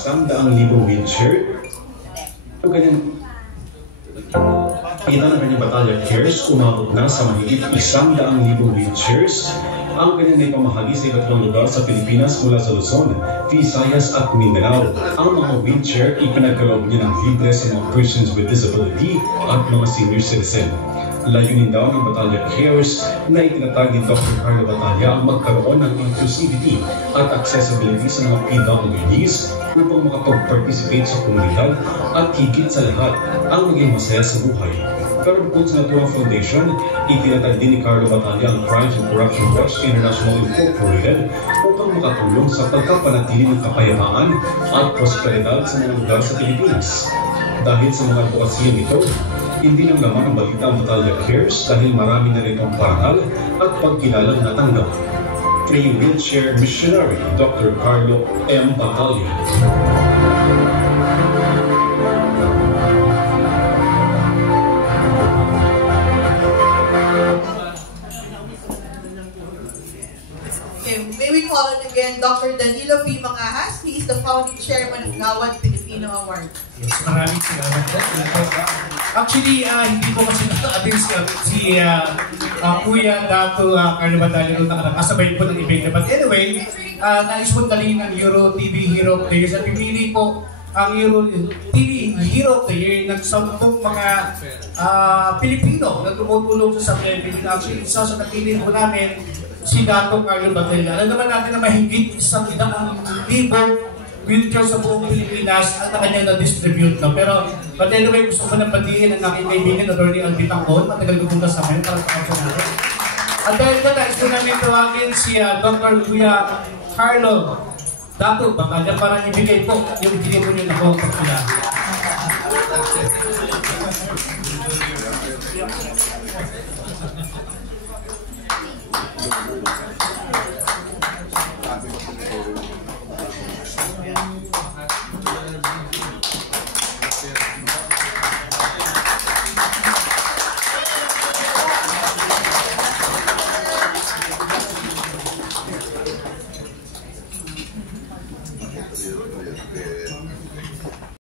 100,000 wheelchair. Ganyan. Kita ng kanyang Batalya Cares, umabot na sa mahigit 100,000 wheelchairs. Ang kanyang naipamahagi sa iba't ibang lugar sa Pilipinas mula sa Luzon, Visayas at Mindanao. Ang mga wheelchair ipinagkaloob niya ng libre sa mga persons with disability at mga senior citizen. Layunin daw ng Batalya Cares na itinatag ni Dr. Carlo Batalya ang magkaroon ng inclusivity at accessibility sa mga PWDs upang makapag-participate sa komunidad at higit sa lahat ang maging masaya sa buhay. Pero bukod sa naturang foundation, itinatag din ni Carlo Batalya ang Crimes and Corruption Watch International Incorporated upang makatulong sa pagkapanatili ng kapayapaan at prosperidad sa mga lugar sa Pilipinas. Dahil sa mga advokasya nito, hindi lang naman ang balita ang Batalya Cares dahil marami na rin ang parangal at pagkilalang natanggap. Free Wheelchair Missionary Dr. Carlo M. Batalya. May we call it again Dr. Danilo V. Mangahas. He is the founding chairman of Gawad Filipino Award. Yes, maraming salamat po. Actually, hindi ko kasi na-attend si Kuya Dato Carlo Batalya nung nakasabay po ng event. But anyway, nais po dali ng Euro TV Hero of the Year. At pipili po ang Euro TV Hero of the Year ng 10 mga Pilipino na tumutulong sa Pilipinas. Actually, isa sa napili po namin si Dato Carlo Batalya. Alam naman natin na mahigit 100,000 wheelchair sa buong Pilipinas at na kanya na-distribute. No? Pero, but anyway, gusto ko nang batiin ang aking kaibigan na Atty. Alvin Tangkon. Matagal ko punta sa amin para sa natin. At dahil ka, nais ko namin tawagin si Dr. Kuya Carlo Dato Batalya para ibigay po yung ibigay po niyo na po pagkila.